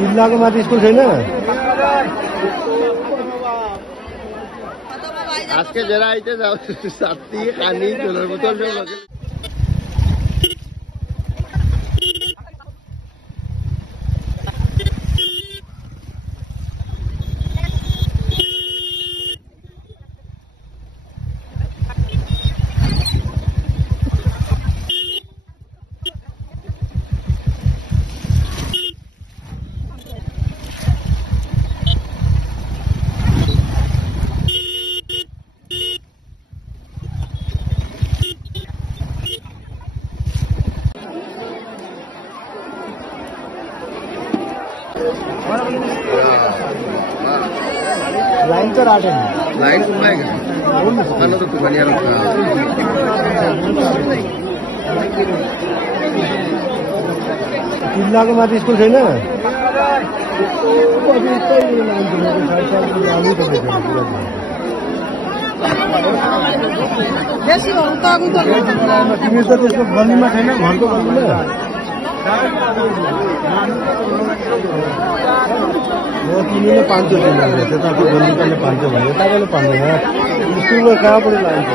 जिला को माथि स्कुल छैन আজকে যারা আইতে যাও সাথী পানি জলের বোতল সব লাগে लाइन तर आटे लाइन घुमाएगा खाना तो बढ़िया रखा जिला को माथि स्कुल छैन तिमी त त्यसको गल्लीमा छैन घरको गल्लीमा तिमीले 500 दिनु त्यताको गल्लीकाले 500 भन्यो तपाईँले पाउँदैन स्कुलमा कहाँबाट लान्छ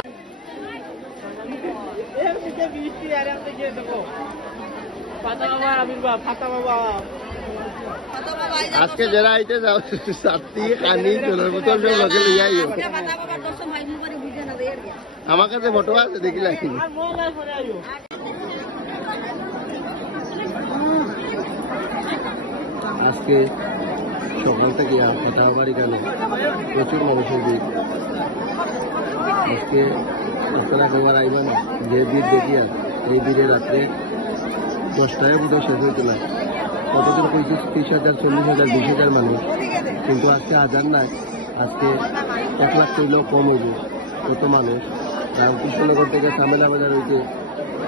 আজকে যারা আইতে যাও সাথী পানি জলের বোতল সব লগে লইয়া আইও আমার কাছে ফটো আছে দেখি লাগি আজকে সকাল থেকে ফাটাবাড়ি গেল প্রচুর মানুষের ভিড় আজকে আপনারা একবার আইবেন যে ভিড় দেখিয়া এই ভিড়ে রাত্রে 10টায় বোধহয় শেষ হইতে না কতজন কইছে 30,000 40,000 20,000 মানুষ কিন্তু আজকে হাজার নাই আজকে 1 লাখ কইলেও কম হইব কত মানুষ রামকৃষ্ণনগর থেকে সামেলা বাজার হইতে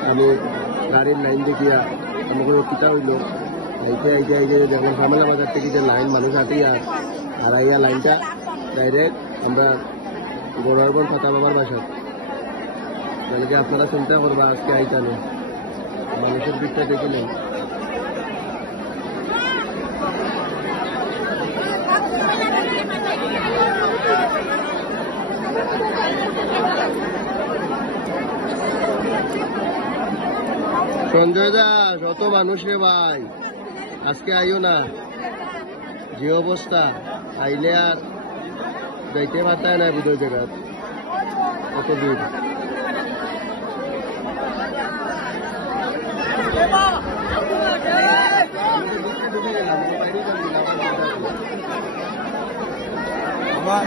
আমি গাড়ির লাইন দেখিয়া আমাকে পিতা হইল আইতে আইতে আইতে যখন সামেলা বাজার থেকে যে লাইন মানুষ আটিয়া আর আইয়া লাইনটা ডাইরেক্ট আমরা গড়ারবন ফাতা বাবার বাসা তাহলে কি আপনারা চিন্তা করবা আজকে আইতানো মানুষের ভিড়টা দেখিলেন সঞ্জয় দা যত মানুষ রে ভাই আজকে আইও না যে অবস্থা আইলে আর যাইতে পারতায় না বিদয় জায়গা কত ভিড় আমার